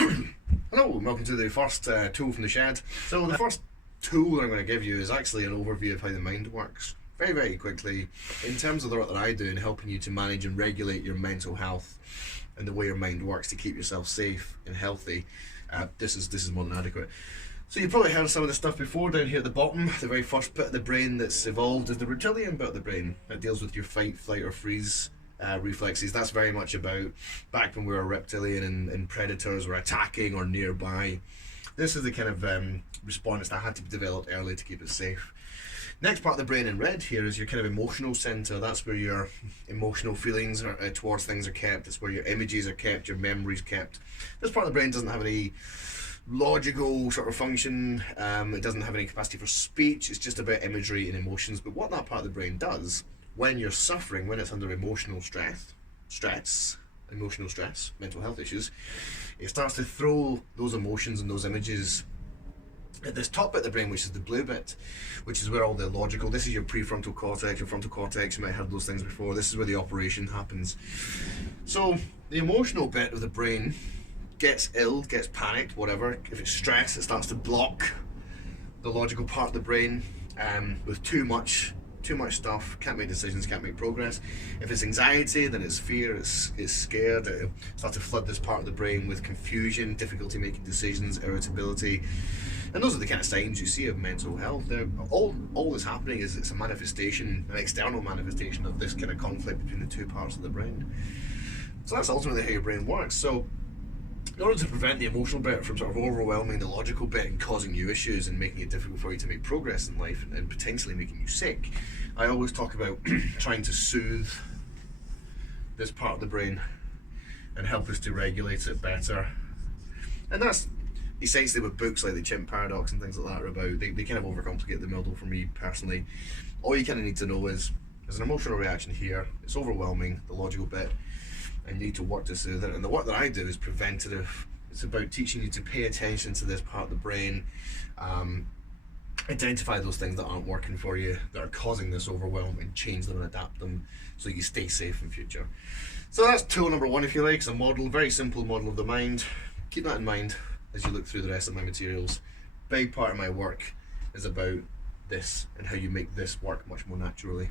Hello and welcome to the first tool from the shed. So the first tool that I'm going to give you is actually an overview of how the mind works. Very, very quickly, in terms of the work that I do in helping you to manage and regulate your mental health and the way your mind works to keep yourself safe and healthy, this is more than adequate. So you've probably heard some of this stuff before. Down here at the bottom, the very first bit of the brain that's evolved is the reptilian bit of the brain. It deals with your fight, flight or freeze reflexes. That's very much about back when we were reptilian and predators were attacking or nearby. This is the kind of response that had to be developed early to keep it safe. Next part of the brain in red here is your kind of emotional center. That's where your emotional feelings towards things are kept. It's where your images are kept, your memories kept. This part of the brain doesn't have any logical sort of function. It doesn't have any capacity for speech. It's just about imagery and emotions. But what that part of the brain does when you're suffering, when it's under emotional stress, mental health issues, it starts to throw those emotions and those images at this top bit of the brain, which is the blue bit, which is where all the logical, this is your prefrontal cortex, your frontal cortex, you might have those things before, this is where the operation happens. So the emotional bit of the brain gets ill, gets panicked, whatever. If it's stress, it starts to block the logical part of the brain with too much stuff, can't make decisions, can't make progress. If it's anxiety, then it's fear, it's scared, it starts to flood this part of the brain with confusion, difficulty making decisions, irritability. And those are the kind of signs you see of mental health. All that's happening is it's a manifestation, an external manifestation of this kind of conflict between the two parts of the brain. So that's ultimately how your brain works. So in order to prevent the emotional bit from sort of overwhelming the logical bit and causing you issues and making it difficult for you to make progress in life and potentially making you sick, I always talk about trying to soothe this part of the brain and help us to regulate it better. And that's essentially what books like the chimp paradox and things like that are about. They kind of overcomplicate the model for me personally. All you kind of need to know is there's an emotional reaction here, it's overwhelming, the logical bit, and you need to work to soothe it. And the work that I do is preventative. It's about teaching you to pay attention to this part of the brain, identify those things that aren't working for you, that are causing this overwhelm, and change them and adapt them so you stay safe in future. So that's tool number one, if you like. It's a model, very simple model of the mind. Keep that in mind as you look through the rest of my materials. Big part of my work is about this and how you make this work much more naturally.